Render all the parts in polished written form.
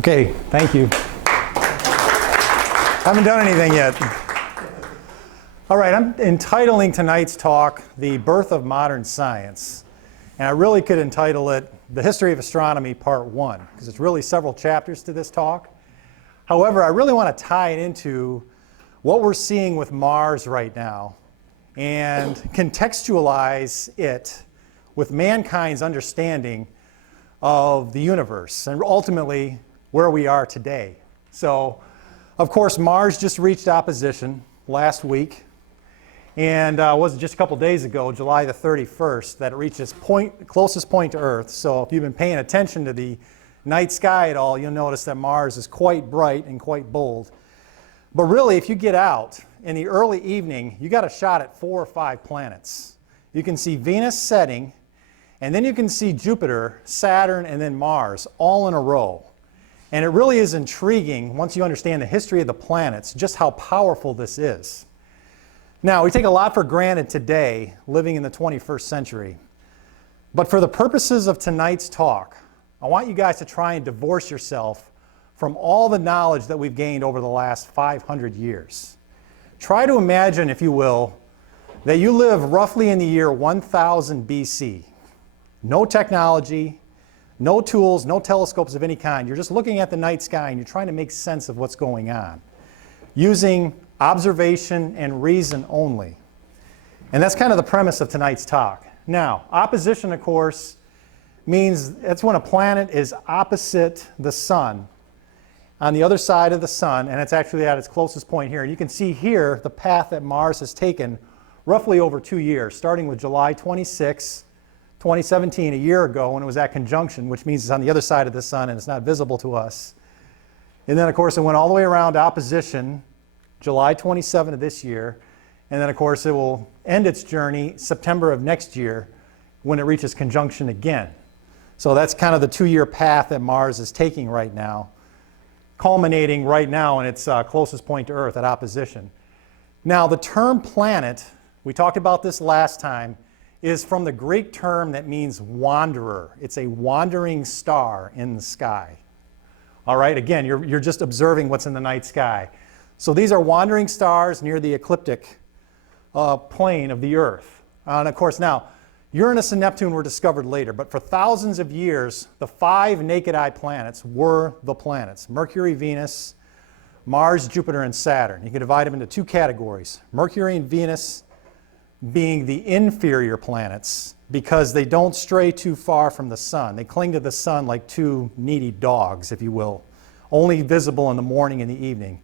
Okay, thank you. Haven't done anything yet. All right, I'm entitling tonight's talk, The Birth of Modern Science. And I really could entitle it The History of Astronomy Part 1, because it's really several chapters to this talk. However, I really want to tie it into what we're seeing with Mars right now and contextualize it with mankind's understanding of the universe and ultimately where we are today. So, of course, Mars just reached opposition last week, and was just a couple days ago, July the 31st, that it reached its closest point to Earth. So if you've been paying attention to the night sky at all, you'll notice that Mars is quite bright and quite bold. But really, if you get out in the early evening, you got a shot at 4 or 5 planets. You can see Venus setting, and then you can see Jupiter, Saturn, and then Mars all in a row. And it really is intriguing, once you understand the history of the planets, just how powerful this is. Now, we take a lot for granted today, living in the 21st century. But for the purposes of tonight's talk, I want you guys to try and divorce yourself from all the knowledge that we've gained over the last 500 years. Try to imagine, if you will, that you live roughly in the year 1000 BC. No technology, no tools, no telescopes of any kind. You're just looking at the night sky and you're trying to make sense of what's going on using observation and reason only. And that's kind of the premise of tonight's talk. Now, opposition, of course, means that's when a planet is opposite the sun, on the other side of the sun, and it's actually at its closest point here. And you can see here the path that Mars has taken roughly over 2 years, starting with July 26, 2017, a year ago, when it was at conjunction, which means it's on the other side of the sun and it's not visible to us. And then, of course, it went all the way around to opposition, July 27 of this year. And then, of course, it will end its journey September of next year when it reaches conjunction again. So that's kind of the 2-year path that Mars is taking right now, culminating right now in its closest point to Earth at opposition. Now, the term planet, we talked about this last time, is from the Greek term that means wanderer. It's a wandering star in the sky. All right, again, you're just observing what's in the night sky. So these are wandering stars near the ecliptic plane of the Earth. And of course, now, Uranus and Neptune were discovered later, but for thousands of years, the 5 naked eye planets were the planets: Mercury, Venus, Mars, Jupiter, and Saturn. You can divide them into 2 categories. Mercury and Venus being the inferior planets because they don't stray too far from the sun. They cling to the sun like 2 needy dogs, if you will, only visible in the morning and the evening.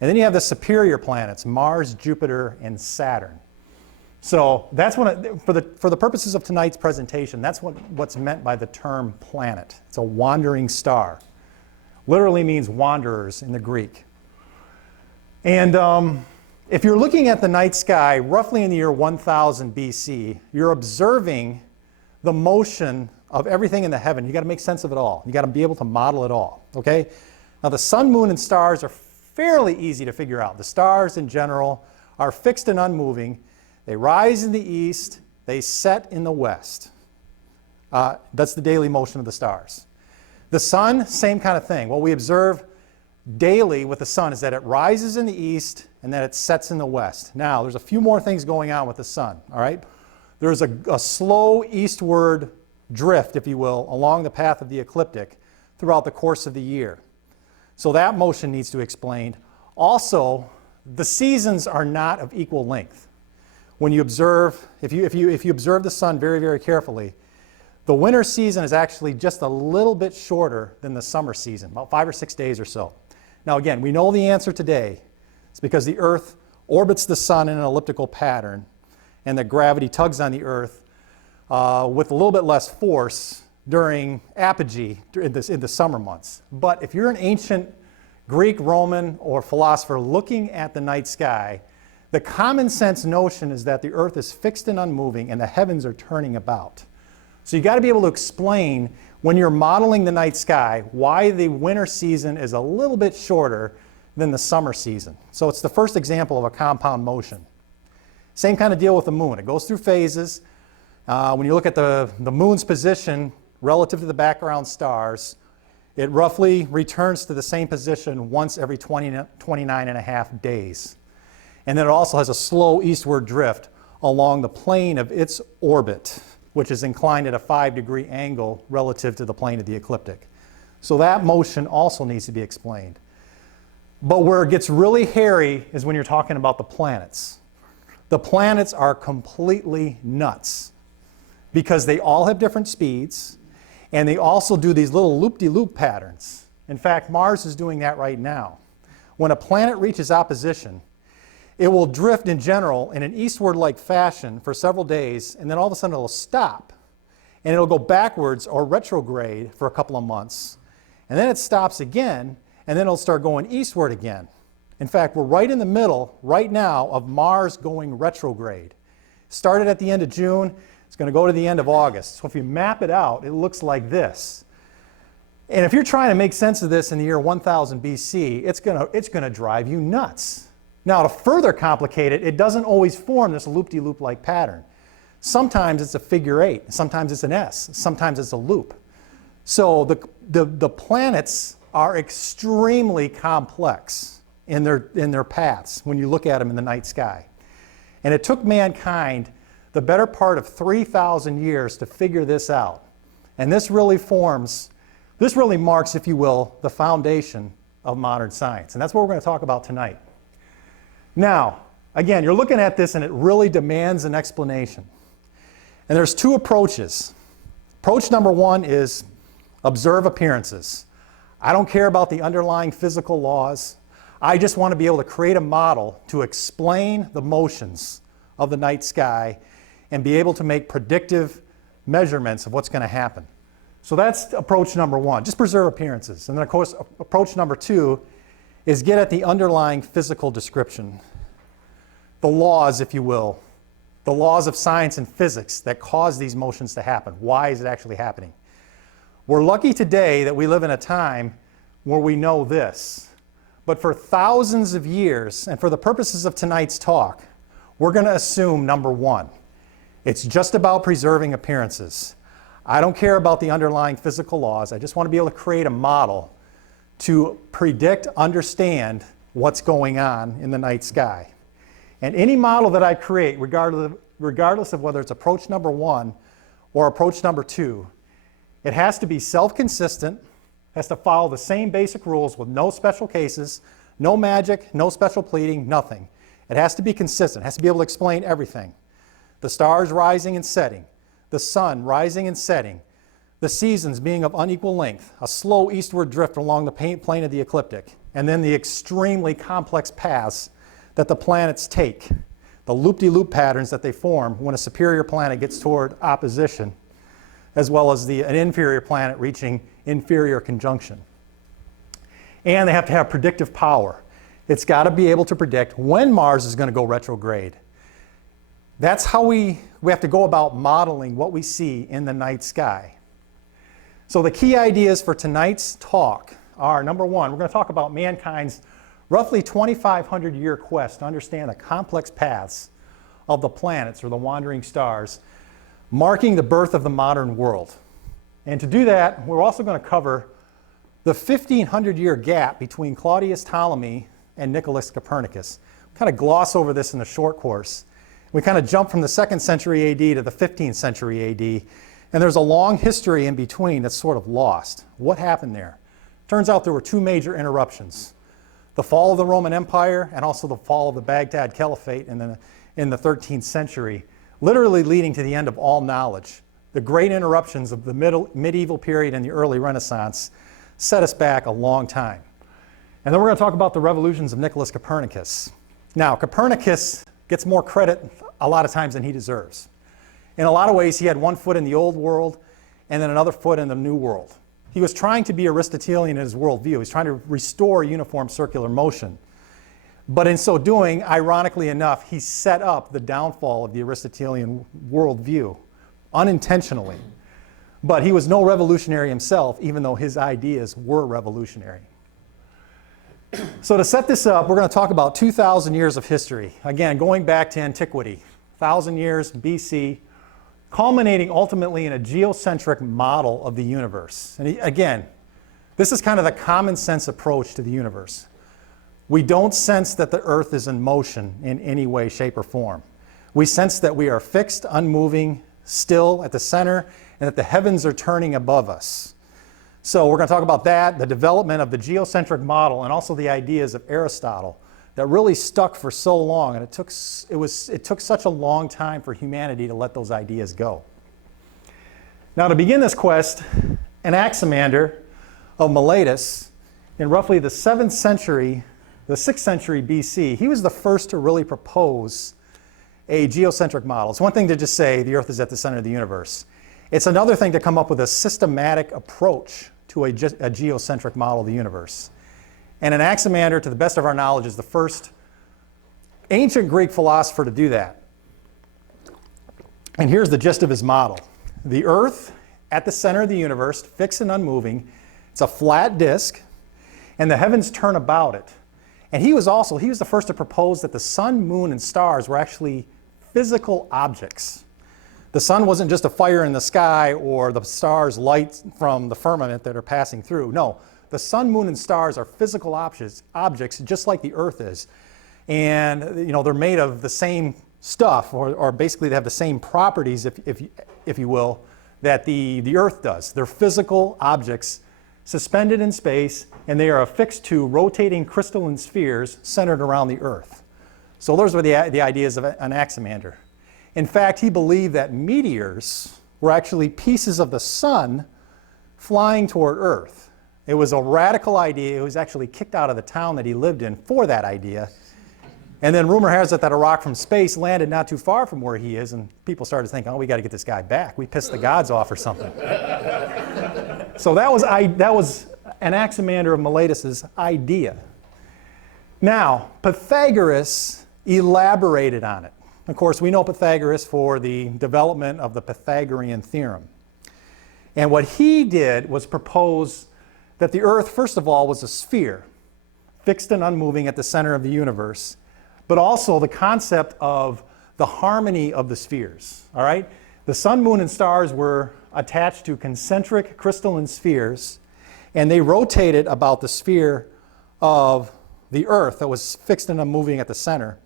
And then you have the superior planets, Mars, Jupiter, and Saturn. So that's for the purposes of tonight's presentation, that's what's meant by the term planet. It's a wandering star. Literally means wanderers in the Greek. And if you're looking at the night sky roughly in the year 1000 BC, you're observing the motion of everything in the heaven. You've got to make sense of it all. You've got to be able to model it all. Okay? Now, the sun, moon, and stars are fairly easy to figure out. The stars in general are fixed and unmoving. They rise in the east, they set in the west. That's the daily motion of the stars. The sun, same kind of thing. What we observe daily with the sun is that it rises in the east and that it sets in the west. Now, there's a few more things going on with the sun, all right? There's a slow eastward drift, if you will, along the path of the ecliptic throughout the course of the year. So that motion needs to be explained. Also, the seasons are not of equal length. When you observe, if you observe the sun very, very carefully, the winter season is actually just a little bit shorter than the summer season, about 5 or 6 days or so. Now again, we know the answer today. It's because the Earth orbits the sun in an elliptical pattern and that gravity tugs on the Earth with a little bit less force during apogee in the summer months. But if you're an ancient Greek, Roman, or philosopher looking at the night sky, the common sense notion is that the Earth is fixed and unmoving and the heavens are turning about. So you've got to be able to explain, when you're modeling the night sky, why the winter season is a little bit shorter than the summer season. So it's the first example of a compound motion. Same kind of deal with the moon. It goes through phases. When you look at the moon's position relative to the background stars, It roughly returns to the same position once every 29 and a half days. And then it also has a slow eastward drift along the plane of its orbit, which is inclined at a 5-degree angle relative to the plane of the ecliptic. So that motion also needs to be explained. But where it gets really hairy is when you're talking about the planets. The planets are completely nuts because they all have different speeds, and they also do these little loop-de-loop patterns. In fact, Mars is doing that right now. When a planet reaches opposition, it will drift in general in an eastward-like fashion for several days, and then all of a sudden it'll stop, and it'll go backwards or retrograde for a couple of months, and then it stops again, and then it'll start going eastward again. In fact, we're right in the middle right now of Mars going retrograde. Started at the end of June, it's going to go to the end of August. So if you map it out, it looks like this. And if you're trying to make sense of this in the year 1000 BC, it's going to drive you nuts. Now, to further complicate it, it doesn't always form this loop-de-loop-like pattern. Sometimes it's a figure 8, sometimes it's an S, sometimes it's a loop. So the planets are extremely complex in their paths when you look at them in the night sky. And it took mankind the better part of 3,000 years to figure this out. And this really marks, if you will, the foundation of modern science. And that's what we're going to talk about tonight. Now, again, you're looking at this and it really demands an explanation. And there's two approaches. Approach number one is observe appearances. I don't care about the underlying physical laws. I just want to be able to create a model to explain the motions of the night sky and be able to make predictive measurements of what's going to happen. So that's approach number one, just preserve appearances. And then, of course, approach number two is get at the underlying physical description. The laws, if you will, the laws of science and physics that cause these motions to happen. Why is it actually happening? We're lucky today that we live in a time where we know this. But for thousands of years, and for the purposes of tonight's talk, we're going to assume number one. It's just about preserving appearances. I don't care about the underlying physical laws. I just want to be able to create a model to predict, understand what's going on in the night sky. And any model that I create, regardless of whether it's approach number one or approach number two, it has to be self-consistent, has to follow the same basic rules with no special cases, no magic, no special pleading, nothing. It has to be consistent. It has to be able to explain everything. The stars rising and setting, the sun rising and setting, the seasons being of unequal length, a slow eastward drift along the plane of the ecliptic, and then the extremely complex paths that the planets take, the loop-de-loop patterns that they form when a superior planet gets toward opposition, as well as an inferior planet reaching inferior conjunction. And they have to have predictive power. It's got to be able to predict when Mars is going to go retrograde. That's how we have to go about modeling what we see in the night sky. So the key ideas for tonight's talk are, number one, we're going to talk about mankind's roughly 2,500-year quest to understand the complex paths of the planets or the wandering stars, marking the birth of the modern world. And to do that, we're also going to cover the 1,500-year gap between Claudius Ptolemy and Nicholas Copernicus. We kind of gloss over this in the short course. We kind of jump from the 2nd century AD to the 15th century AD, and there's a long history in between that's sort of lost. What happened there? Turns out there were two major interruptions. The fall of the Roman Empire and also the fall of the Baghdad Caliphate in the 13th century, literally leading to the end of all knowledge. The great interruptions of the medieval period and the early Renaissance set us back a long time. And then we're going to talk about the revolutions of Nicholas Copernicus. Now, Copernicus gets more credit a lot of times than he deserves. In a lot of ways, he had one foot in the old world and then another foot in the new world. He was trying to be Aristotelian in his worldview. He was trying to restore uniform circular motion. But in so doing, ironically enough, he set up the downfall of the Aristotelian worldview, unintentionally. But he was no revolutionary himself, even though his ideas were revolutionary. So to set this up, we're going to talk about 2,000 years of history. Again, going back to antiquity, 1,000 years BC, culminating ultimately in a geocentric model of the universe. And again, This is kind of the common sense approach to the universe. We don't sense that the Earth is in motion in any way, shape, or form. We sense that we are fixed, unmoving, still at the center, and that the heavens are turning above us. So we're going to talk about that, the development of the geocentric model, and also the ideas of Aristotle that really stuck for so long, and it took such a long time for humanity to let those ideas go. Now, to begin this quest, Anaximander of Miletus, in roughly the 6th century BC, he was the first to really propose a geocentric model. It's one thing to just say the Earth is at the center of the universe. It's another thing to come up with a systematic approach to a geocentric model of the universe. And Anaximander, to the best of our knowledge, is the first ancient Greek philosopher to do that. And here's the gist of his model. The Earth at the center of the universe, fixed and unmoving. It's a flat disk, and the heavens turn about it. And he was the first to propose that the sun, moon, and stars were actually physical objects. The sun wasn't just a fire in the sky or the stars light from the firmament that are passing through. No, the sun, moon, and stars are physical objects just like the Earth is. And they're made of the same stuff, or basically they have the same properties, if you will, that the Earth does. They're physical objects suspended in space, and they are affixed to rotating crystalline spheres centered around the Earth. So those were the ideas of Anaximander. In fact, he believed that meteors were actually pieces of the sun flying toward Earth. It was a radical idea. It was actually kicked out of the town that he lived in for that idea. And then rumor has it that a rock from space landed not too far from where he is, and people started thinking, oh, we got to get this guy back. We pissed the gods off or something. So that was Anaximander of Miletus's idea. Now, Pythagoras elaborated on it. Of course, we know Pythagoras for the development of the Pythagorean theorem. And what he did was propose that the Earth, first of all, was a sphere, fixed and unmoving at the center of the universe, but also the concept of the harmony of the spheres. All right? The sun, moon, and stars were attached to concentric crystalline spheres, and they rotated about the sphere of the Earth that was fixed and unmoving at the center.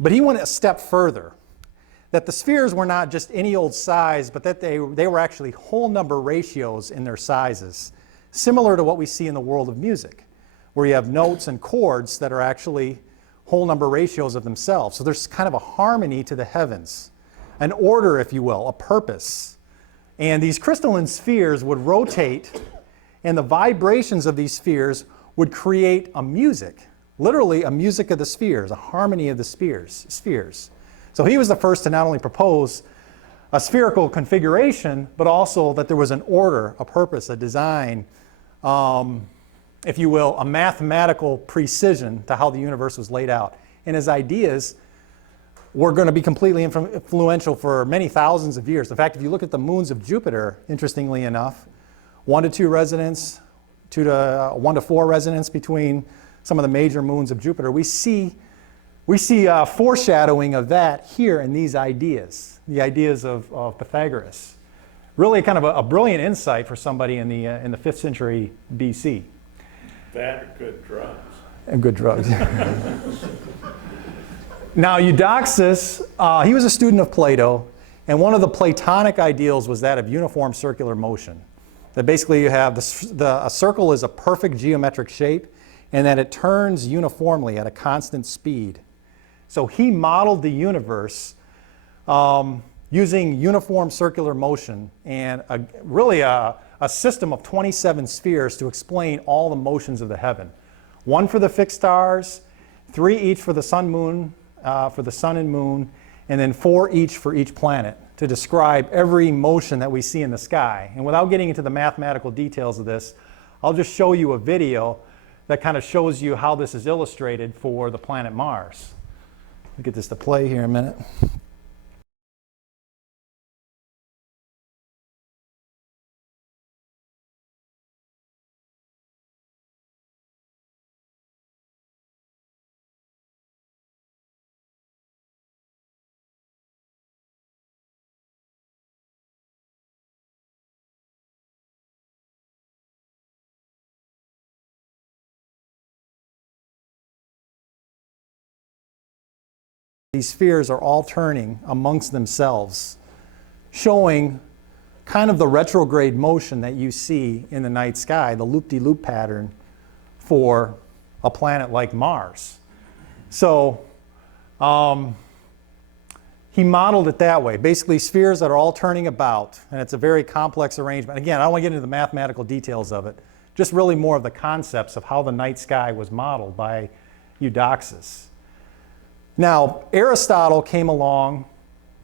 But he went a step further, that the spheres were not just any old size, but that they were actually whole number ratios in their sizes, similar to what we see in the world of music, where you have notes and chords that are actually whole number ratios of themselves. So there's kind of a harmony to the heavens, an order, if you will, a purpose. And these crystalline spheres would rotate, and the vibrations of these spheres would create a music, literally a music of the spheres, a harmony of the spheres. So he was the first to not only propose a spherical configuration, but also that there was an order, a purpose, a design, if you will, a mathematical precision to how the universe was laid out. And his ideas were going to be completely influential for many thousands of years. In fact, if you look at the moons of Jupiter, interestingly enough, 1 to 2 resonance, 1 to 4 resonance between some of the major moons of Jupiter, we see foreshadowing of that here in these ideas, the ideas of Pythagoras. Really kind of a brilliant insight for somebody in the 5th century BC. That or good drugs. And good drugs. Now, Eudoxus, he was a student of Plato, and one of the Platonic ideals was that of uniform circular motion. That basically you have a circle is a perfect geometric shape, and that it turns uniformly at a constant speed. So he modeled the universe using uniform circular motion and really a system of 27 spheres to explain all the motions of the heaven. 1 for the fixed stars, 3 each for the sun, moon, for the sun and moon, and then 4 each for each planet to describe every motion that we see in the sky. And without getting into the mathematical details of this, I'll just show you a video that kind of shows you how this is illustrated for the planet Mars. Let me get this to play here a minute. these spheres are all turning amongst themselves, showing kind of the retrograde motion that you see in the night sky, the loop-de-loop pattern for a planet like Mars. So he modeled it that way. Basically, spheres that are all turning about, and it's a very complex arrangement. Again, I don't want to get into the mathematical details of it, just really more of the concepts of how the night sky was modeled by Eudoxus. Now, Aristotle came along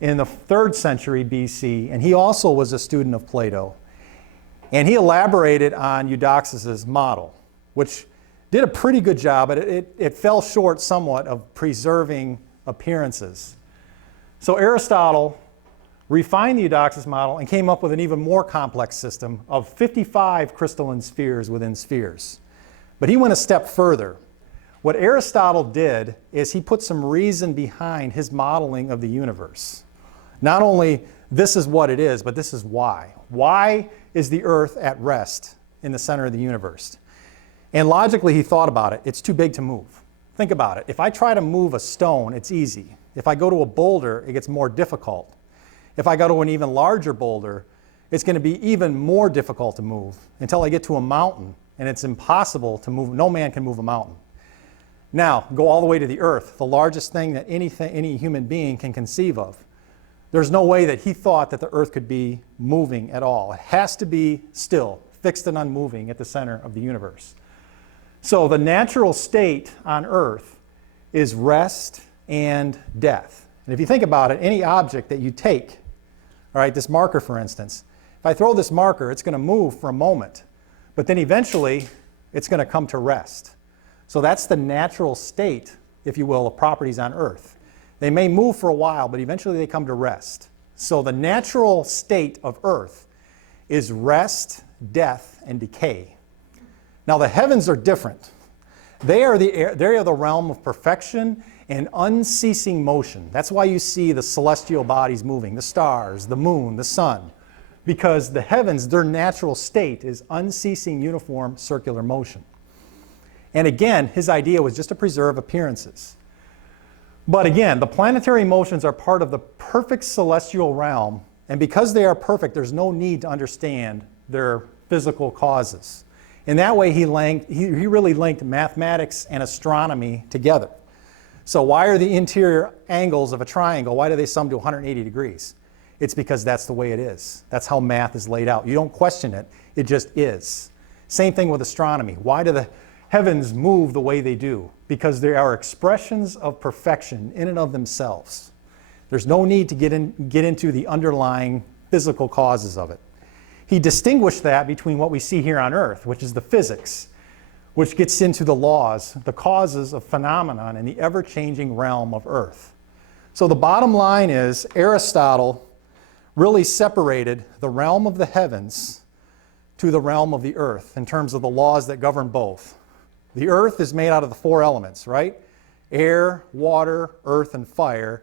in the 3rd century BC, and he also was a student of Plato. And he elaborated on Eudoxus's model, which did a pretty good job, but it fell short somewhat of preserving appearances. So Aristotle refined the Eudoxus model and came up with an even more complex system of 55 crystalline spheres within spheres. But he went a step further. What Aristotle did is he put some reason behind his modeling of the universe. Not only this is what it is, but this is why. Why is the Earth at rest in the center of the universe? And logically, he thought about it. It's too big to move. Think about it. If I try to move a stone, it's easy. If I go to a boulder, it gets more difficult. If I go to an even larger boulder, it's going to be even more difficult to move until I get to a mountain, and it's impossible to move. No man can move a mountain. Now, go all the way to the Earth, the largest thing that any human being can conceive of. There's no way that he thought that the Earth could be moving at all. It has to be still, fixed and unmoving at the center of the universe. So the natural state on Earth is rest and death. And if you think about it, any object that you take, all right, this marker for instance, if I throw this marker, it's going to move for a moment, but then eventually it's going to come to rest. So that's the natural state, if you will, of properties on Earth. They may move for a while, but eventually they come to rest. So the natural state of Earth is rest, death, and decay. Now the heavens are different. They are the realm of perfection and unceasing motion. That's why you see the celestial bodies moving, the stars, the moon, the sun, because the heavens, their natural state is unceasing uniform circular motion. And again, his idea was just to preserve appearances. But again, the planetary motions are part of the perfect celestial realm, and because they are perfect, there's no need to understand their physical causes. In that way, he really linked mathematics and astronomy together. So why are the interior angles of a triangle, why do they sum to 180 degrees? It's because that's the way it is. That's how math is laid out. You don't question it, it just is. Same thing with astronomy. Why do the heavens move the way they do? Because they are expressions of perfection in and of themselves. There's no need to get into the underlying physical causes of it. He distinguished that between what we see here on Earth, which is the physics, which gets into the laws, the causes of phenomenon in the ever-changing realm of Earth. So the bottom line is Aristotle really separated the realm of the heavens to the realm of the Earth in terms of the laws that govern both. The Earth is made out of the 4 elements, right? Air, water, earth, and fire.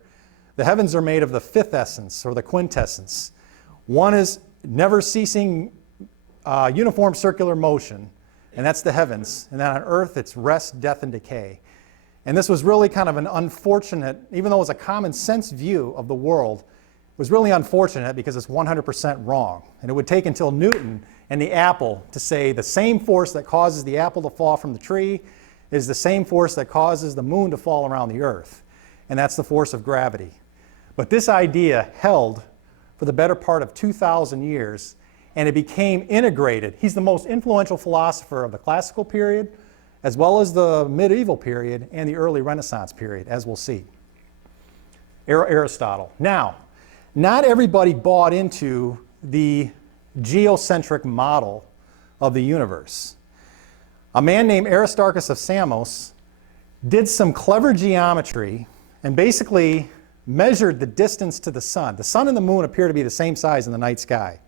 The heavens are made of the 5th essence, or the quintessence. One is never-ceasing uniform circular motion, and that's the heavens. And then on Earth, it's rest, death, and decay. And this was really kind of an unfortunate, even though it was a common sense view of the world, it was really unfortunate because it's 100% wrong. And it would take until Newton and the apple to say the same force that causes the apple to fall from the tree is the same force that causes the moon to fall around the Earth. And that's the force of gravity. But this idea held for the better part of 2,000 years, and it became integrated. He's the most influential philosopher of the classical period, as well as the medieval period and the early Renaissance period, as we'll see. Aristotle. Now, not everybody bought into the geocentric model of the universe. A man named Aristarchus of Samos did some clever geometry and basically measured the distance to the sun. The sun and the moon appear to be the same size in the night sky.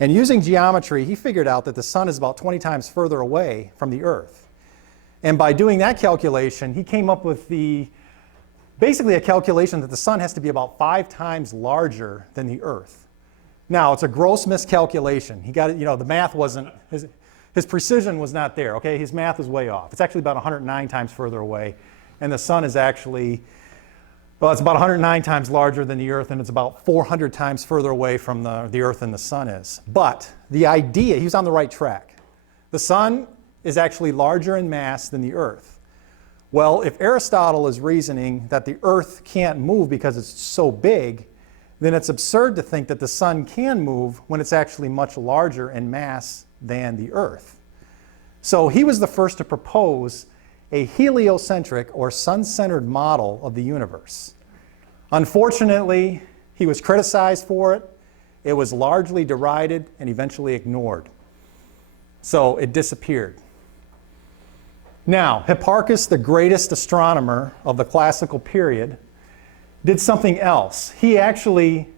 And using geometry, he figured out that the sun is about 20 times further away from the Earth. And by doing that calculation, he came up with basically a calculation that the sun has to be about 5 times larger than the Earth. Now, it's a gross miscalculation. He got it, the math wasn't, his precision was not there, okay? His math was way off. It's actually about 109 times further away, and the sun is actually Well, it's about 109 times larger than the Earth, and it's about 400 times further away from the Earth than the Sun is. But the idea, he was on the right track. The Sun is actually larger in mass than the Earth. Well, if Aristotle is reasoning that the Earth can't move because it's so big, then it's absurd to think that the Sun can move when it's actually much larger in mass than the Earth. So he was the first to propose a heliocentric or sun-centered model of the universe. Unfortunately, he was criticized for it. It was largely derided and eventually ignored. So it disappeared. Now, Hipparchus, the greatest astronomer of the classical period, did something else. He actually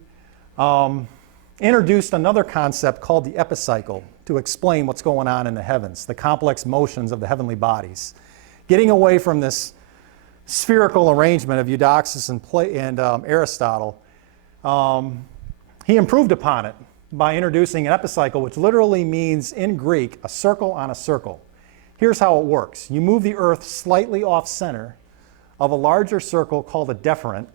introduced another concept called the Epicycle to explain what's going on in the heavens, the complex motions of the heavenly bodies. Getting away from this spherical arrangement of Eudoxus and Aristotle, he improved upon it by introducing an epicycle, which literally means in Greek, a circle on a circle. Here's how it works. You move the Earth slightly off center of a larger circle called a deferent,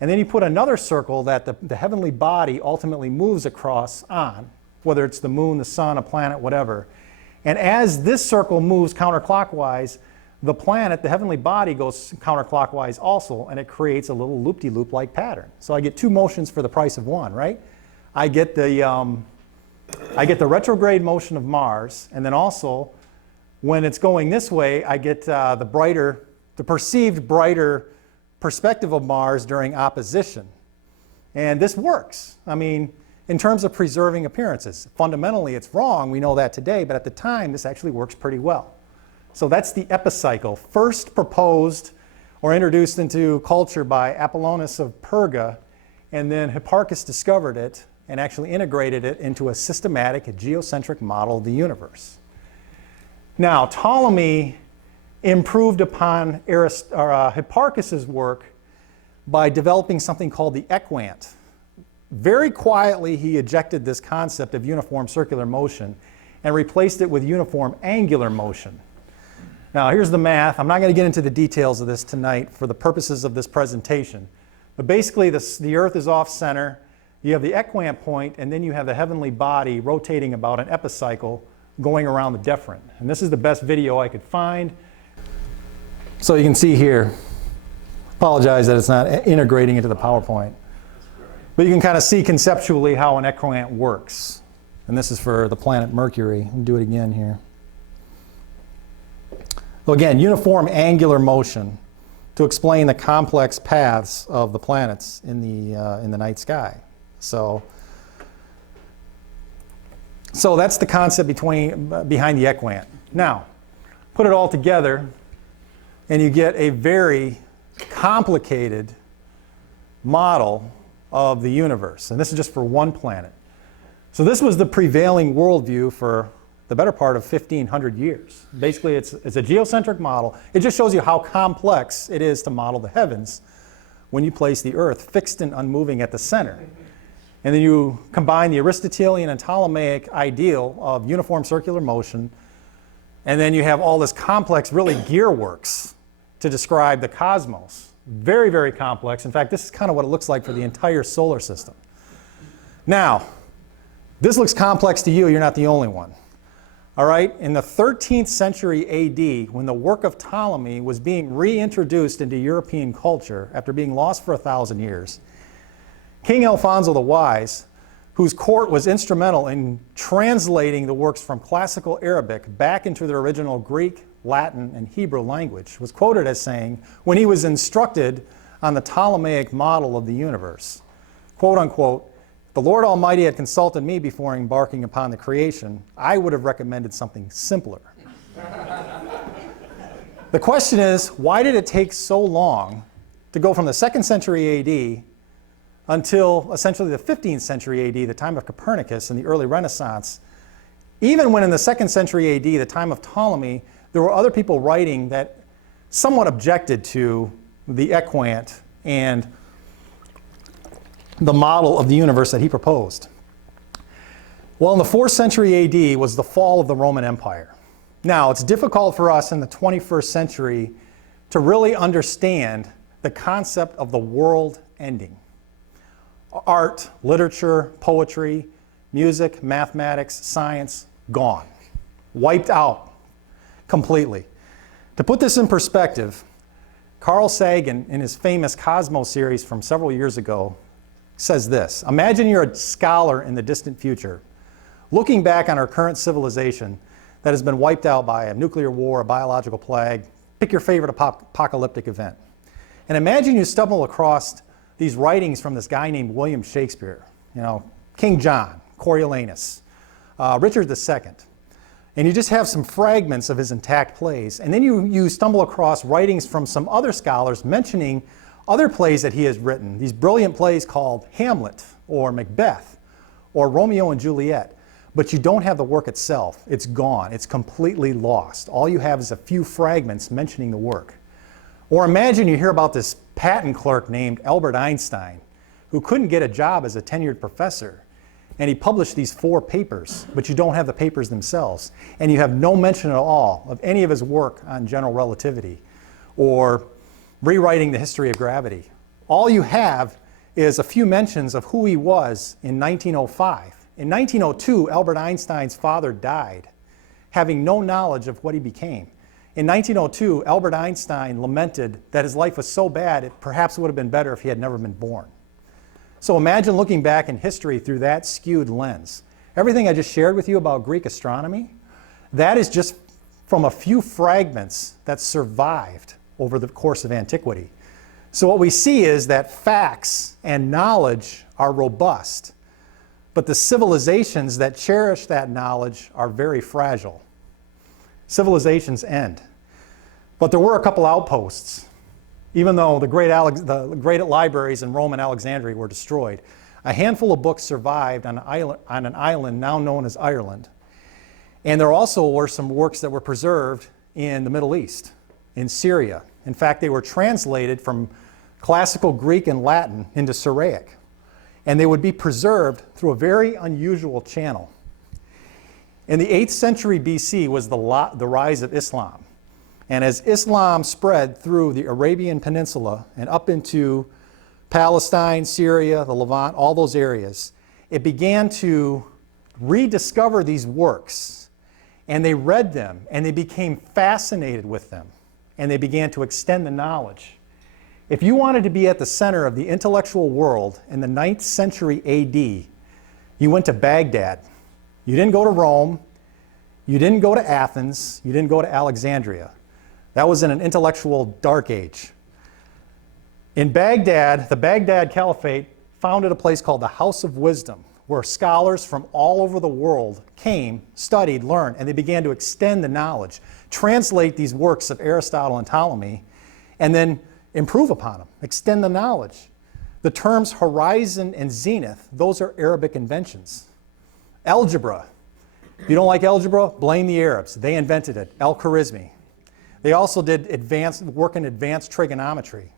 and then you put another circle that the heavenly body ultimately moves across on, whether it's the moon, the sun, a planet, whatever. And as this circle moves counterclockwise, the planet, the heavenly body, goes counterclockwise also, and it creates a little loop-de-loop-like pattern. So I get two motions for the price of one, right? I get the retrograde motion of Mars, and then also, when it's going this way, I get the perceived brighter perspective of Mars during opposition. And this works. I mean, in terms of preserving appearances. Fundamentally, it's wrong. We know that today, but at the time, this actually works pretty well. So that's the epicycle, first proposed or introduced into culture by Apollonius of Perga, and then Hipparchus discovered it and actually integrated it into a systematic, a geocentric model of the universe. Now, Ptolemy improved upon Hipparchus's work by developing something called the equant. Very quietly, he ejected this concept of uniform circular motion and replaced it with uniform angular motion. Now, here's the math. I'm not going to get into the details of this tonight for the purposes of this presentation. But basically, the Earth is off-center. You have the equant point, and then you have the heavenly body rotating about an epicycle going around the deferent. And this is the best video I could find. So you can see here. Apologize that it's not integrating into the PowerPoint. But you can kind of see conceptually how an equant works. And this is for the planet Mercury. I'll do it again here. So again, uniform angular motion to explain the complex paths of the planets in the night sky. So that's the concept behind the equant. Now, put it all together, and you get a very complicated model of the universe. And this is just for one planet. So this was the prevailing worldview for the better part of 1,500 years. Basically, it's a geocentric model. It just shows you how complex it is to model the heavens when you place the Earth fixed and unmoving at the center. And then you combine the Aristotelian and Ptolemaic ideal of uniform circular motion, and then you have all this complex, really, gear works to describe the cosmos. Very, very complex. In fact, this is kind of what it looks like for the entire solar system. Now, this looks complex to you. You're not the only one. All right, in the 13th century AD, when the work of Ptolemy was being reintroduced into European culture after being lost for 1,000 years, King Alfonso the Wise, whose court was instrumental in translating the works from classical Arabic back into their original Greek, Latin, and Hebrew language, was quoted as saying, when he was instructed on the Ptolemaic model of the universe, quote unquote, "The Lord Almighty had consulted me before embarking upon the creation. I would have recommended something simpler." The question is, why did it take so long to go from the 2nd century AD until essentially the 15th century AD, the time of Copernicus and the early Renaissance? Even when in the 2nd century AD, the time of Ptolemy, there were other people writing that somewhat objected to the equant and the model of the universe that he proposed. Well, in the 4th century AD was the fall of the Roman Empire. Now, it's difficult for us in the 21st century to really understand the concept of the world ending. Art, literature, poetry, music, mathematics, science, gone. Wiped out completely. To put this in perspective, Carl Sagan, in his famous Cosmos series from several years ago, says this: imagine you're a scholar in the distant future, looking back on our current civilization that has been wiped out by a nuclear war, a biological plague, pick your favorite apocalyptic event. And imagine you stumble across these writings from this guy named William Shakespeare, King John, Coriolanus, Richard II. And you just have some fragments of his intact plays. And then you stumble across writings from some other scholars mentioning other plays that he has written, these brilliant plays called Hamlet or Macbeth or Romeo and Juliet. But you don't have the work itself. It's gone. It's completely lost. All you have is a few fragments mentioning the work. Or imagine you hear about this patent clerk named Albert Einstein who couldn't get a job as a tenured professor. And he published these 4 papers, but you don't have the papers themselves. And you have no mention at all of any of his work on general relativity or rewriting the history of gravity. All you have is a few mentions of who he was in 1905. In 1902, Albert Einstein's father died, having no knowledge of what he became. In 1902, Albert Einstein lamented that his life was so bad it perhaps would have been better if he had never been born. So imagine looking back in history through that skewed lens. Everything I just shared with you about Greek astronomy, that is just from a few fragments that survived over the course of antiquity. So what we see is that facts and knowledge are robust, but the civilizations that cherish that knowledge are very fragile. Civilizations end. But there were a couple outposts. Even though the great libraries in Rome and Alexandria were destroyed, a handful of books survived on an island now known as Ireland. And there also were some works that were preserved in the Middle East, in Syria. In fact, they were translated from classical Greek and Latin into Syriac. And they would be preserved through a very unusual channel. In the 8th century BC was the rise of Islam. And as Islam spread through the Arabian Peninsula and up into Palestine, Syria, the Levant, all those areas, it began to rediscover these works. And they read them, and they became fascinated with them. And they began to extend the knowledge. If you wanted to be at the center of the intellectual world in the 9th century AD, you went to Baghdad. You didn't go to Rome. You didn't go to Athens. You didn't go to Alexandria. That was in an intellectual dark age. In Baghdad, the Baghdad Caliphate founded a place called the House of Wisdom, where scholars from all over the world came, studied, learned, and they began to extend the knowledge, translate these works of Aristotle and Ptolemy, and then improve upon them, extend the knowledge. The terms horizon and zenith, those are Arabic inventions. Algebra. If you don't like algebra, blame the Arabs. They invented it, Al-Khwarizmi. They also did work in advanced trigonometry.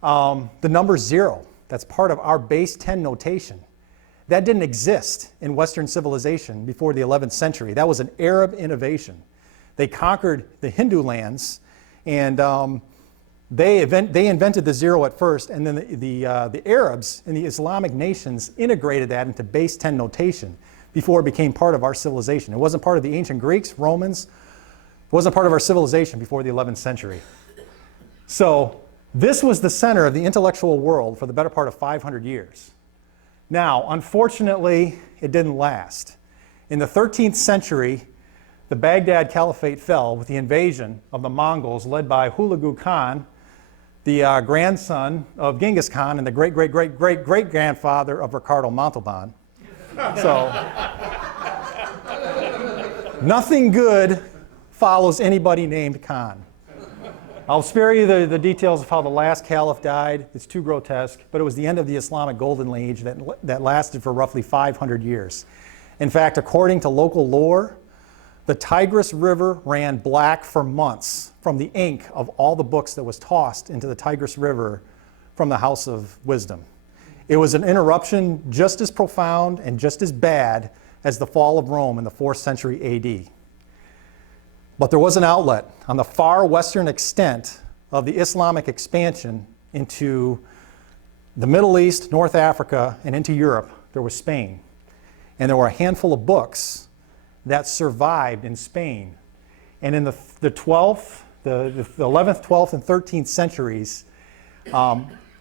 The number 0, that's part of our base 10 notation. That didn't exist in Western civilization before the 11th century. That was an Arab innovation. They conquered the Hindu lands, and they invented the 0 at first, and then the Arabs and the Islamic nations integrated that into base 10 notation before it became part of our civilization. It wasn't part of the ancient Greeks, Romans. It wasn't part of our civilization before the 11th century. So this was the center of the intellectual world for the better part of 500 years. Now, unfortunately, it didn't last. In the 13th century, the Baghdad Caliphate fell with the invasion of the Mongols led by Hulagu Khan, the grandson of Genghis Khan and the great-great-great-great-grandfather of Ricardo Montalban. So, nothing good follows anybody named Khan. I'll spare you the details of how the last caliph died. It's too grotesque, but it was the end of the Islamic Golden Age that lasted for roughly 500 years. In fact, according to local lore, the Tigris River ran black for months from the ink of all the books that was tossed into the Tigris River from the House of Wisdom. It was an interruption just as profound and just as bad as the fall of Rome in the 4th century AD. But there was an outlet. On the far western extent of the Islamic expansion into the Middle East, North Africa, and into Europe, there was Spain. And there were a handful of books that survived in Spain. And in the 11th, 12th, and 13th centuries,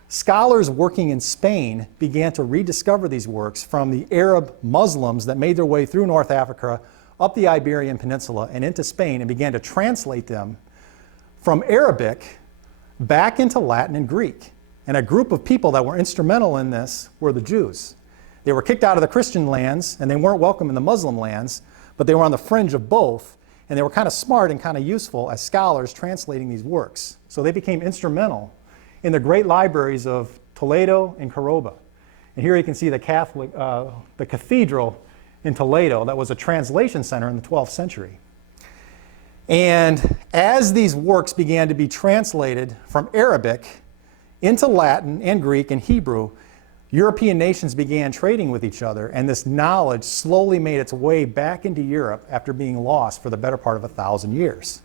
scholars working in Spain began to rediscover these works from the Arab Muslims that made their way through North Africa, up the Iberian Peninsula, and into Spain, and began to translate them from Arabic back into Latin and Greek. And a group of people that were instrumental in this were the Jews. They were kicked out of the Christian lands, and they weren't welcome in the Muslim lands, but they were on the fringe of both, and they were kind of smart and kind of useful as scholars translating these works. So they became instrumental in the great libraries of Toledo and Córdoba. And here you can see the cathedral in Toledo that was a translation center in the 12th century. And as these works began to be translated from Arabic into Latin and Greek and Hebrew, European nations began trading with each other, and this knowledge slowly made its way back into Europe after being lost for the better part of 1,000 years.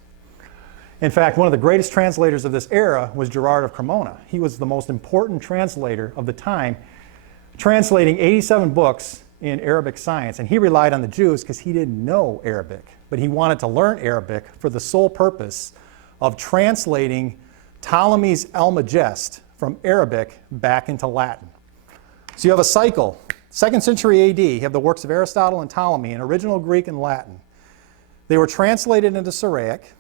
In fact, one of the greatest translators of this era was Gerard of Cremona. He was the most important translator of the time, translating 87 books in Arabic science, and he relied on the Jews because he didn't know Arabic, but he wanted to learn Arabic for the sole purpose of translating Ptolemy's Almagest from Arabic back into Latin. So you have a cycle. 2nd century AD, you have the works of Aristotle and Ptolemy in original Greek and Latin. They were translated into Syriac.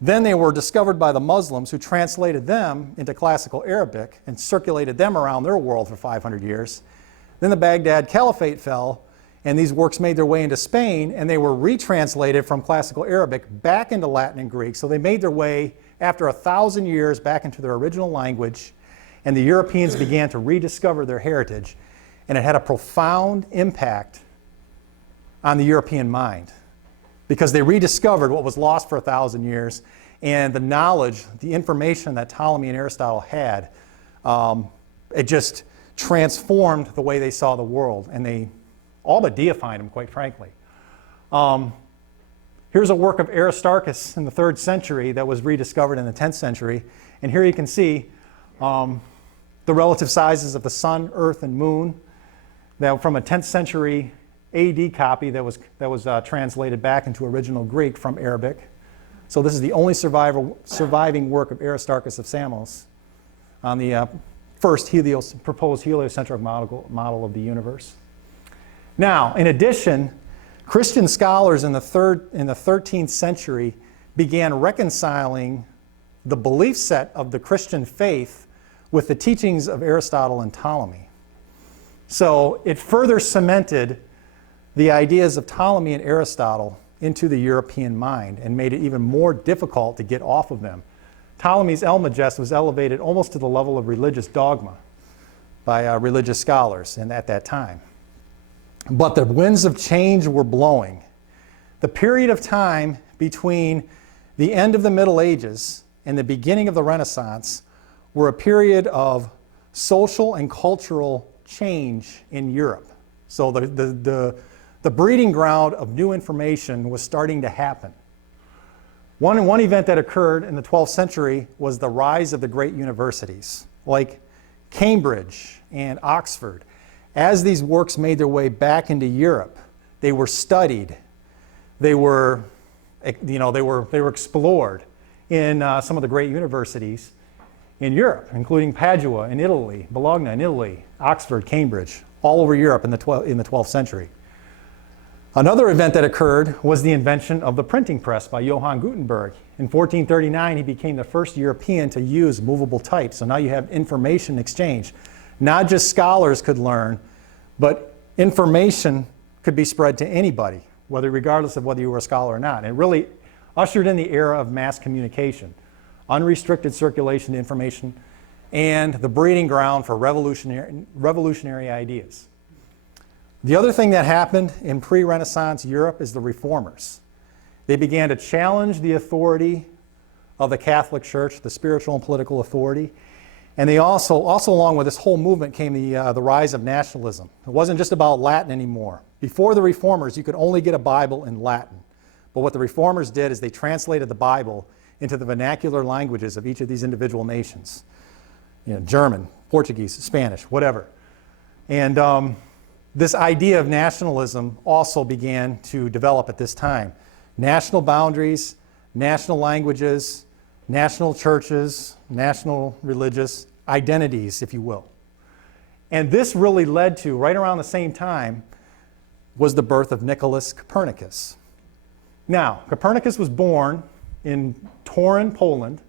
Then they were discovered by the Muslims, who translated them into classical Arabic and circulated them around their world for 500 years. Then the Baghdad Caliphate fell, and these works made their way into Spain, and they were retranslated from classical Arabic back into Latin and Greek. So they made their way, after 1,000 years, back into their original language, and the Europeans began to rediscover their heritage, and it had a profound impact on the European mind, because they rediscovered what was lost for 1,000 years, and the knowledge, the information that Ptolemy and Aristotle had, it just transformed the way they saw the world, and they all but deified him, quite frankly. Here's a work of Aristarchus in the 3rd century that was rediscovered in the 10th century, and here you can see the relative sizes of the sun, earth, and moon, that from a 10th century AD copy that was translated back into original Greek from Arabic. So this is the only surviving work of Aristarchus of Samos on the first proposed heliocentric model of the universe. Now, in addition, Christian scholars in the 13th century began reconciling the belief set of the Christian faith with the teachings of Aristotle and Ptolemy. So it further cemented the ideas of Ptolemy and Aristotle into the European mind and made it even more difficult to get off of them. Ptolemy's Almagest was elevated almost to the level of religious dogma by religious scholars at that time. But the winds of change were blowing. The period of time between the end of the Middle Ages and the beginning of the Renaissance were a period of social and cultural change in Europe. So the breeding ground of new information was starting to happen. One event that occurred in the 12th century was the rise of the great universities, like Cambridge and Oxford. As these works made their way back into Europe, they were studied. They were explored in some of the great universities in Europe, including Padua in Italy, Bologna in Italy, Oxford, Cambridge, all over Europe in the 12th century. Another event that occurred was the invention of the printing press by Johann Gutenberg. In 1439, he became the first European to use movable type. So now you have information exchange. Not just scholars could learn, but information could be spread to anybody, regardless of whether you were a scholar or not. And it really ushered in the era of mass communication, unrestricted circulation of information, and the breeding ground for revolutionary ideas. The other thing that happened in pre-Renaissance Europe is the Reformers. They began to challenge the authority of the Catholic Church, the spiritual and political authority, and they also along with this whole movement came the rise of nationalism. It wasn't just about Latin anymore. Before the Reformers, you could only get a Bible in Latin. But what the Reformers did is they translated the Bible into the vernacular languages of each of these individual nations. German, Portuguese, Spanish, whatever. And this idea of nationalism also began to develop at this time. National boundaries, national languages, national churches, national religious identities, if you will. And this really led to, right around the same time, was the birth of Nicholas Copernicus. Now, Copernicus was born in Torun, Poland,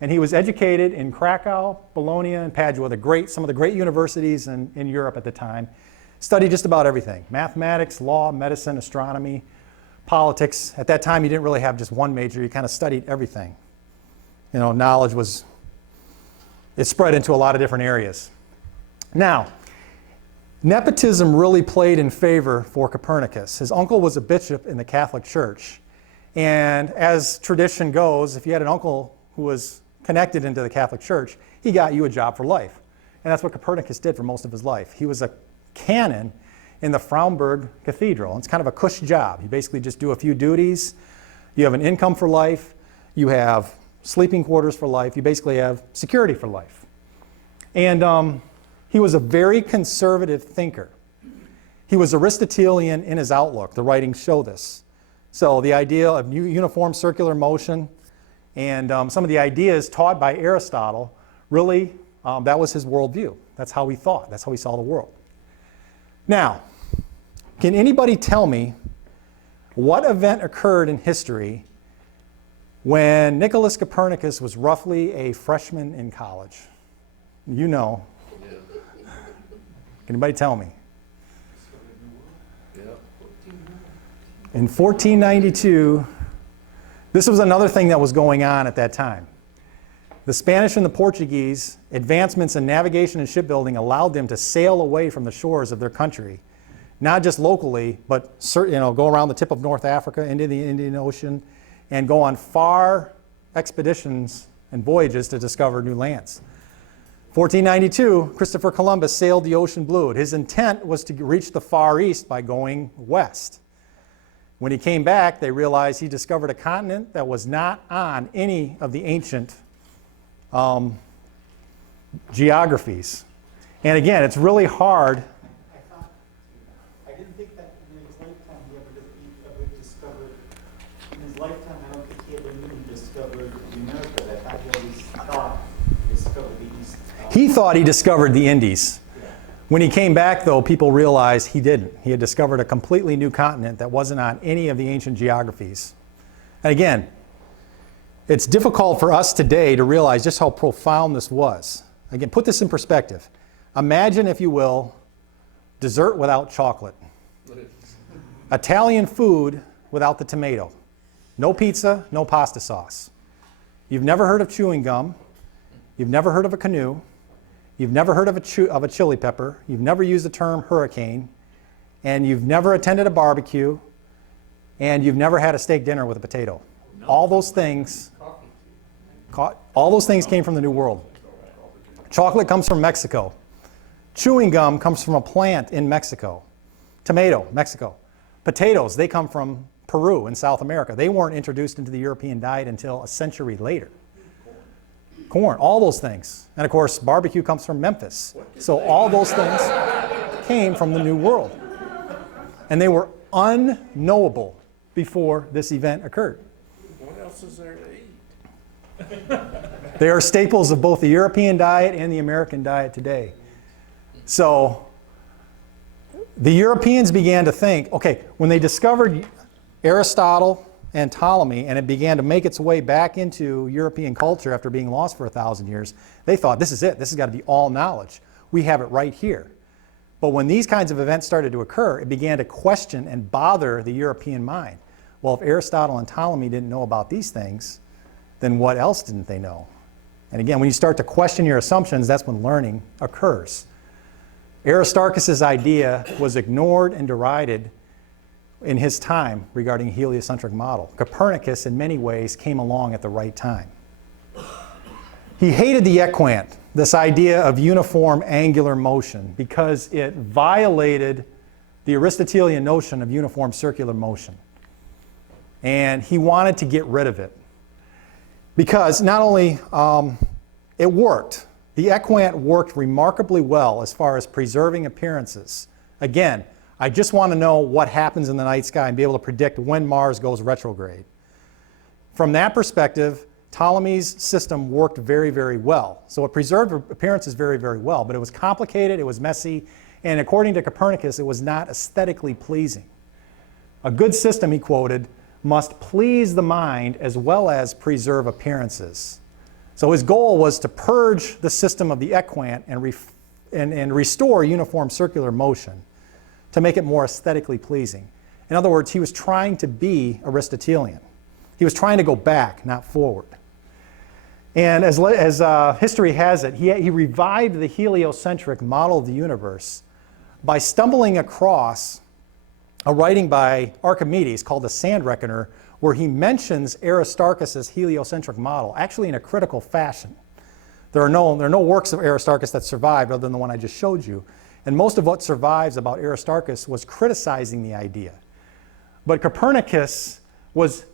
and he was educated in Krakow, Bologna, and Padua, some of the great universities in Europe at the time. Studied just about everything: mathematics, law, medicine, astronomy, politics. At that time, you didn't really have just one major. You kind of studied everything. Knowledge it spread into a lot of different areas. Now, nepotism really played in favor for Copernicus. His uncle was a bishop in the Catholic Church. And as tradition goes, if you had an uncle who was connected into the Catholic Church, he got you a job for life. And that's what Copernicus did for most of his life. He was a canon in the Frauenburg Cathedral. It's kind of a cush job. You basically just do a few duties. You have an income for life. You have sleeping quarters for life. You basically have security for life. And he was a very conservative thinker. He was Aristotelian in his outlook. The writings show this. So the idea of uniform circular motion and some of the ideas taught by Aristotle, really, that was his worldview. That's how he thought. That's how he saw the world. Now, can anybody tell me what event occurred in history when Nicholas Copernicus was roughly a freshman in college? You know. Can anybody tell me? In 1492, this was another thing that was going on at that time. The Spanish and the Portuguese advancements in navigation and shipbuilding allowed them to sail away from the shores of their country, not just locally, but go around the tip of North Africa into the Indian Ocean and go on far expeditions and voyages to discover new lands. 1492, Christopher Columbus sailed the ocean blue. His intent was to reach the Far East by going west. When he came back, they realized he discovered a continent that was not on any of the ancient geographies. And again, it's really hard. I didn't think that in his lifetime he ever discovered. In his lifetime, I don't think he ever really discovered the Americas. I thought he always thought he discovered the East. He thought he discovered the Indies. When he came back, though, people realized he didn't. He had discovered a completely new continent that wasn't on any of the ancient geographies. And again, it's difficult for us today to realize just how profound this was. Again, put this in perspective. Imagine, if you will, dessert without chocolate. Italian food without the tomato. No pizza, no pasta sauce. You've never heard of chewing gum. You've never heard of a canoe. You've never heard of a chili pepper. You've never used the term hurricane. And you've never attended a barbecue. And you've never had a steak dinner with a potato. All those things came from the New World. Chocolate comes from Mexico. Chewing gum comes from a plant in Mexico. Tomato, Mexico. Potatoes, they come from Peru in South America. They weren't introduced into the European diet until a century later. Corn, all those things. And of course, barbecue comes from Memphis. So all those things came from the New World. And they were unknowable before this event occurred. What else is there to eat? They are staples of both the European diet and the American diet today. So the Europeans began to think, okay, when they discovered Aristotle and Ptolemy, and it began to make its way back into European culture after being lost for 1,000 years, they thought, this is it. This has got to be all knowledge. We have it right here. But when these kinds of events started to occur, it began to question and bother the European mind. Well, if Aristotle and Ptolemy didn't know about these things, then what else didn't they know? And again, when you start to question your assumptions, that's when learning occurs. Aristarchus' idea was ignored and derided in his time regarding a heliocentric model. Copernicus, in many ways, came along at the right time. He hated the equant, this idea of uniform angular motion, because it violated the Aristotelian notion of uniform circular motion. And he wanted to get rid of it. because not only it worked, the equant worked remarkably well as far as preserving appearances. Again, I just want to know what happens in the night sky and be able to predict when Mars goes retrograde. From that perspective, Ptolemy's system worked very, very well. So it preserved appearances very, very well, but it was complicated, it was messy, and according to Copernicus, it was not aesthetically pleasing. A good system, he quoted, must please the mind as well as preserve appearances. So his goal was to purge the system of the equant and restore uniform circular motion to make it more aesthetically pleasing. In other words, he was trying to be Aristotelian. He was trying to go back, not forward. And as history has it, he revived the heliocentric model of the universe by stumbling across a writing by Archimedes called the Sand Reckoner, where he mentions Aristarchus' heliocentric model, actually in a critical fashion. There are no works of Aristarchus that survived other than the one I just showed you. And most of what survives about Aristarchus was criticizing the idea. But Copernicus was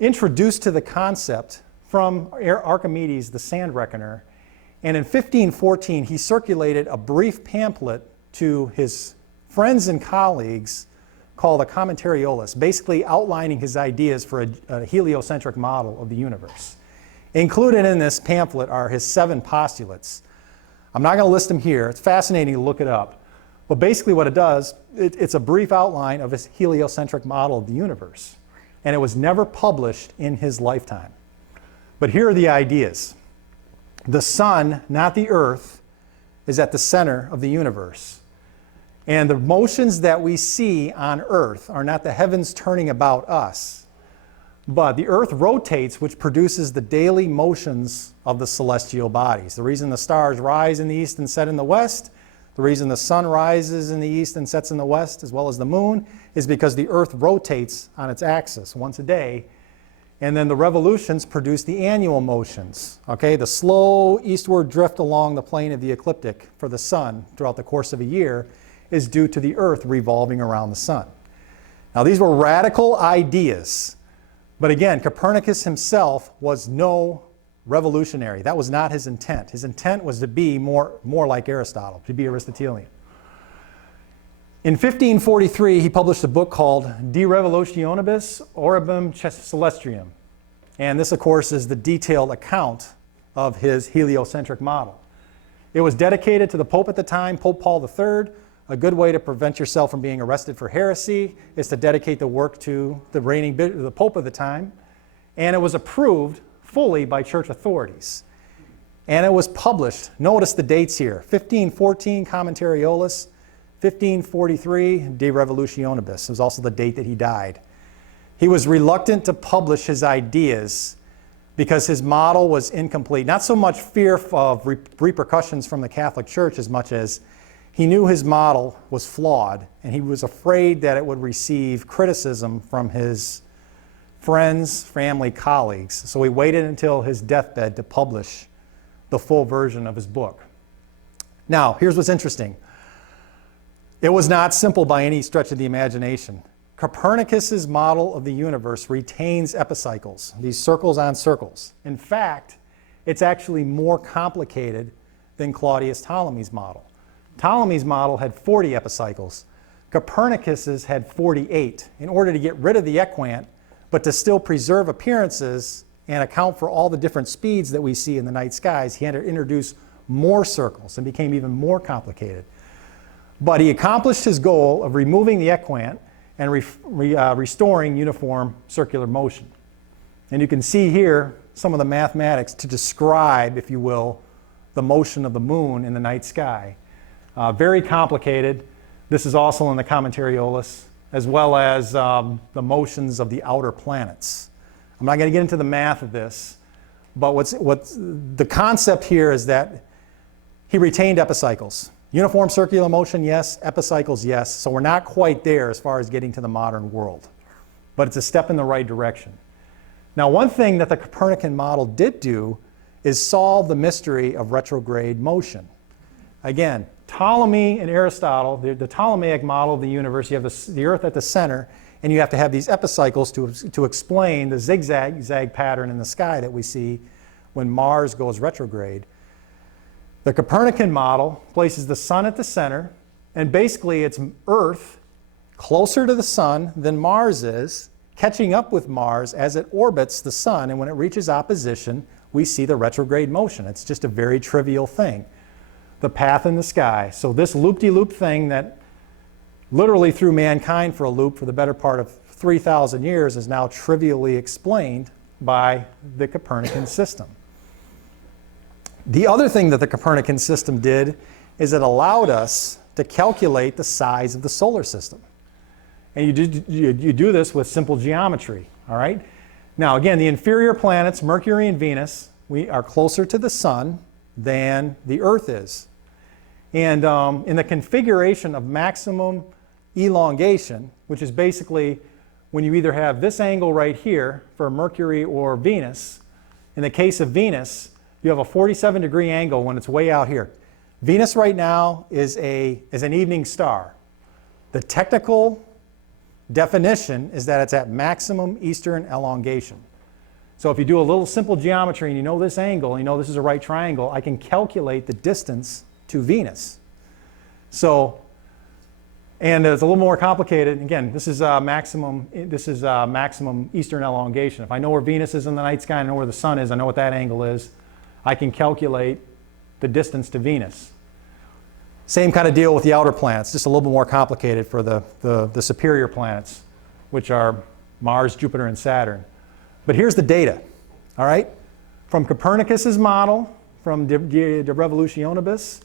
introduced to the concept from Archimedes, the Sand Reckoner, and in 1514 he circulated a brief pamphlet to his friends and colleagues called a Commentariolus, basically outlining his ideas for a heliocentric model of the universe. Included in this pamphlet are his 7 postulates. I'm not going to list them here. It's fascinating to look it up. But basically what it does, it's a brief outline of his heliocentric model of the universe. And it was never published in his lifetime. But here are the ideas. The sun, not the earth, is at the center of the universe. And the motions that we see on earth are not the heavens turning about us, but the earth rotates, which produces the daily motions of the celestial bodies. The reason the stars rise in the east and set in the west, the reason the sun rises in the east and sets in the west, as well as the moon, is because the earth rotates on its axis once a day. And then the revolutions produce the annual motions. Okay, the slow eastward drift along the plane of the ecliptic for the sun throughout the course of a year is due to the earth revolving around the sun. Now these were radical ideas, but again, Copernicus himself was no revolutionary. That was not his intent. His intent was to be more like Aristotle, to be Aristotelian. In 1543, he published a book called De Revolutionibus Orbem Celestium. And this, of course, is the detailed account of his heliocentric model. It was dedicated to the Pope at the time, Pope Paul III. A good way to prevent yourself from being arrested for heresy is to dedicate the work to the Pope of the time. And it was approved fully by church authorities. And it was published, notice the dates here, 1514 Commentariolus, 1543 De Revolutionibus. It was also the date that he died. He was reluctant to publish his ideas because his model was incomplete. Not so much fear of repercussions from the Catholic Church as much as he knew his model was flawed, and he was afraid that it would receive criticism from his friends, family, colleagues. So he waited until his deathbed to publish the full version of his book. Now, here's what's interesting. It was not simple by any stretch of the imagination. Copernicus's model of the universe retains epicycles, these circles on circles. In fact, it's actually more complicated than Claudius Ptolemy's model. Ptolemy's model had 40 epicycles. Copernicus's had 48. In order to get rid of the equant, but to still preserve appearances and account for all the different speeds that we see in the night skies, he had to introduce more circles and became even more complicated. But he accomplished his goal of removing the equant and restoring uniform circular motion. And you can see here some of the mathematics to describe, if you will, the motion of the moon in the night sky. Very complicated. This is also in the Commentariolus, as well as the motions of the outer planets. I'm not going to get into the math of this, but what's the concept here is that he retained epicycles. Uniform circular motion, yes. Epicycles, yes. So we're not quite there as far as getting to the modern world, but it's a step in the right direction. Now, one thing that the Copernican model did do is solve the mystery of retrograde motion. Again, Ptolemy and Aristotle, the Ptolemaic model of the universe, you have the Earth at the center, and you have to have these epicycles to explain the zigzag pattern in the sky that we see when Mars goes retrograde. The Copernican model places the sun at the center, and basically it's Earth closer to the sun than Mars is, catching up with Mars as it orbits the sun, and when it reaches opposition, we see the retrograde motion. It's just a very trivial thing. The path in the sky. So this loop-de-loop thing that literally threw mankind for a loop for the better part of 3,000 years is now trivially explained by the Copernican system. The other thing that the Copernican system did is it allowed us to calculate the size of the solar system. And you do this with simple geometry, all right? Now, again, the inferior planets, Mercury and Venus, we are closer to the sun than the Earth is. And in the configuration of maximum elongation, which is basically when you either have this angle right here for Mercury or Venus, in the case of Venus, you have a 47-degree angle when it's way out here. Venus right now is an evening star. The technical definition is that it's at maximum eastern elongation. So if you do a little simple geometry and you know this angle, and you know this is a right triangle, I can calculate the distance to Venus. So, and it's a little more complicated. Again, this is maximum eastern elongation. If I know where Venus is in the night sky, I know where the sun is, I know what that angle is, I can calculate the distance to Venus. Same kind of deal with the outer planets, just a little bit more complicated for the superior planets, which are Mars, Jupiter, and Saturn. But here's the data, all right? From Copernicus's model, from De Revolutionibus,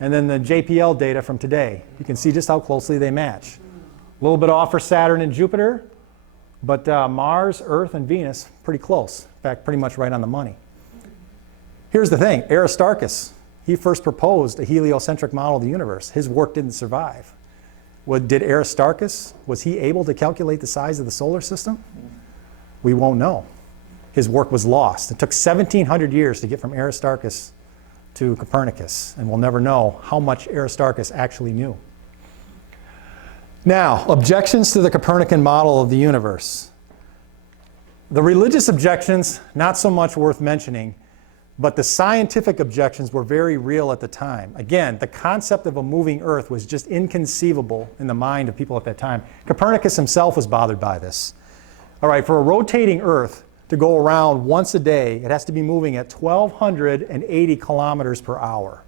and then the JPL data from today. You can see just how closely they match. A little bit off for Saturn and Jupiter, but Mars, Earth, and Venus, pretty close. In fact, pretty much right on the money. Here's the thing, Aristarchus, he first proposed a heliocentric model of the universe. His work didn't survive. Did Aristarchus, was he able to calculate the size of the solar system? We won't know. His work was lost. It took 1,700 years to get from Aristarchus to Copernicus, and we'll never know how much Aristarchus actually knew. Now, objections to the Copernican model of the universe. The religious objections, not so much worth mentioning, but the scientific objections were very real at the time. Again, the concept of a moving Earth was just inconceivable in the mind of people at that time. Copernicus himself was bothered by this. All right, for a rotating Earth to go around once a day, it has to be moving at 1,280 kilometers per hour.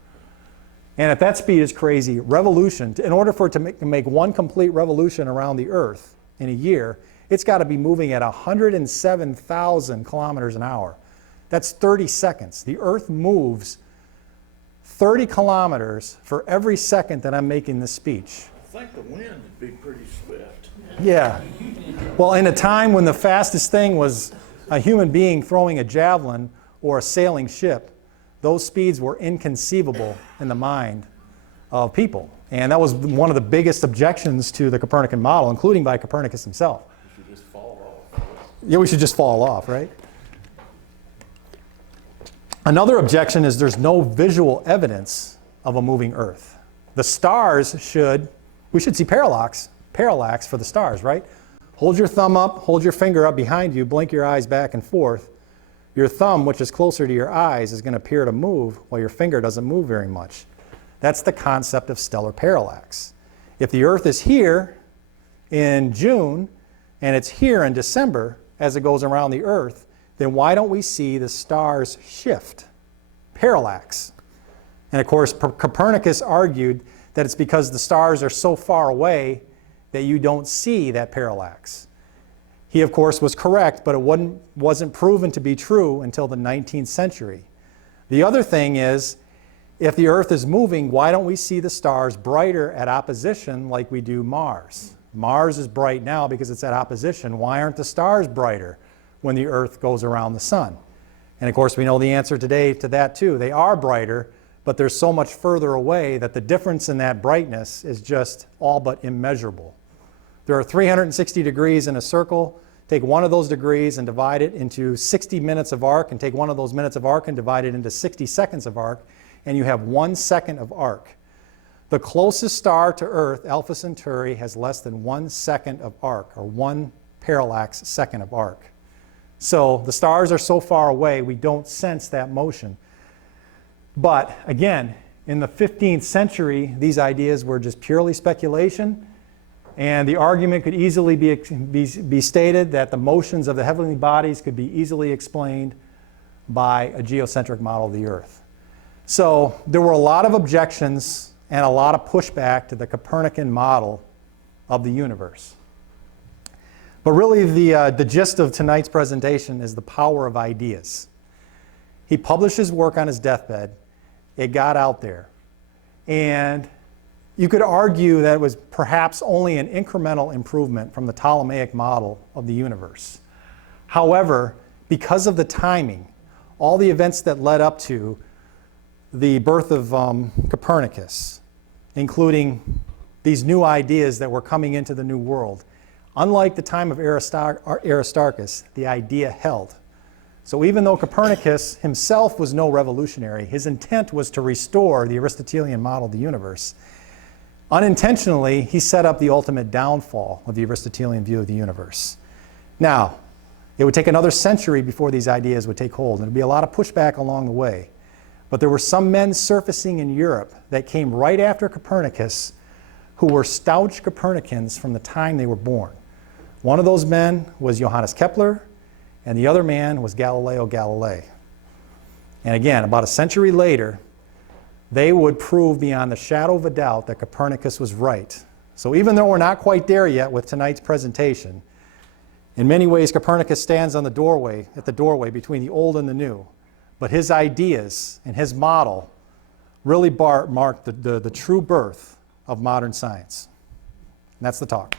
And at that speed is crazy. Revolution, in order for it to make one complete revolution around the Earth in a year, it's got to be moving at 107,000 kilometers an hour. That's 30 seconds. The Earth moves 30 kilometers for every second that I'm making this speech. I think the wind would be pretty swift. Yeah. Well, in a time when the fastest thing was a human being throwing a javelin or a sailing ship, those speeds were inconceivable in the mind of people. And that was one of the biggest objections to the Copernican model, including by Copernicus himself. We should just fall off. Yeah, we should just fall off, right? Another objection is there's no visual evidence of a moving Earth. The stars we should see parallax for the stars, right? Hold your thumb up, hold your finger up behind you, blink your eyes back and forth. Your thumb, which is closer to your eyes, is going to appear to move while your finger doesn't move very much. That's the concept of stellar parallax. If the Earth is here in June and it's here in December as it goes around the Earth, then why don't we see the stars shift? Parallax. And of course, Copernicus argued that it's because the stars are so far away that you don't see that parallax. He, of course, was correct, but it wasn't proven to be true until the 19th century. The other thing is, if the Earth is moving, why don't we see the stars brighter at opposition like we do Mars? Mars is bright now because it's at opposition. Why aren't the stars brighter when the Earth goes around the sun? And of course, we know the answer today to that too. They are brighter, but they're so much further away that the difference in that brightness is just all but immeasurable. There are 360 degrees in a circle. Take one of those degrees and divide it into 60 minutes of arc, and take one of those minutes of arc and divide it into 60 seconds of arc, and you have 1 second of arc. The closest star to Earth, Alpha Centauri, has less than 1 second of arc, or 1 parallax second of arc. So the stars are so far away, we don't sense that motion. But again, in the 15th century, these ideas were just purely speculation, and the argument could easily be stated that the motions of the heavenly bodies could be easily explained by a geocentric model of the Earth. So there were a lot of objections and a lot of pushback to the Copernican model of the universe. But really the gist of tonight's presentation is the power of ideas. He published his work on his deathbed. It got out there. And you could argue that it was perhaps only an incremental improvement from the Ptolemaic model of the universe. However, because of the timing, all the events that led up to the birth of Copernicus, including these new ideas that were coming into the New World, unlike the time of Aristarchus, the idea held. So even though Copernicus himself was no revolutionary, his intent was to restore the Aristotelian model of the universe. Unintentionally, he set up the ultimate downfall of the Aristotelian view of the universe. Now, it would take another century before these ideas would take hold, and there would be a lot of pushback along the way. But there were some men surfacing in Europe that came right after Copernicus who were staunch Copernicans from the time they were born. One of those men was Johannes Kepler, and the other man was Galileo Galilei. And again, about a century later, they would prove beyond the shadow of a doubt that Copernicus was right. So even though we're not quite there yet with tonight's presentation, in many ways Copernicus stands on the doorway, at the doorway between the old and the new. But his ideas and his model really marked the true birth of modern science. And that's the talk.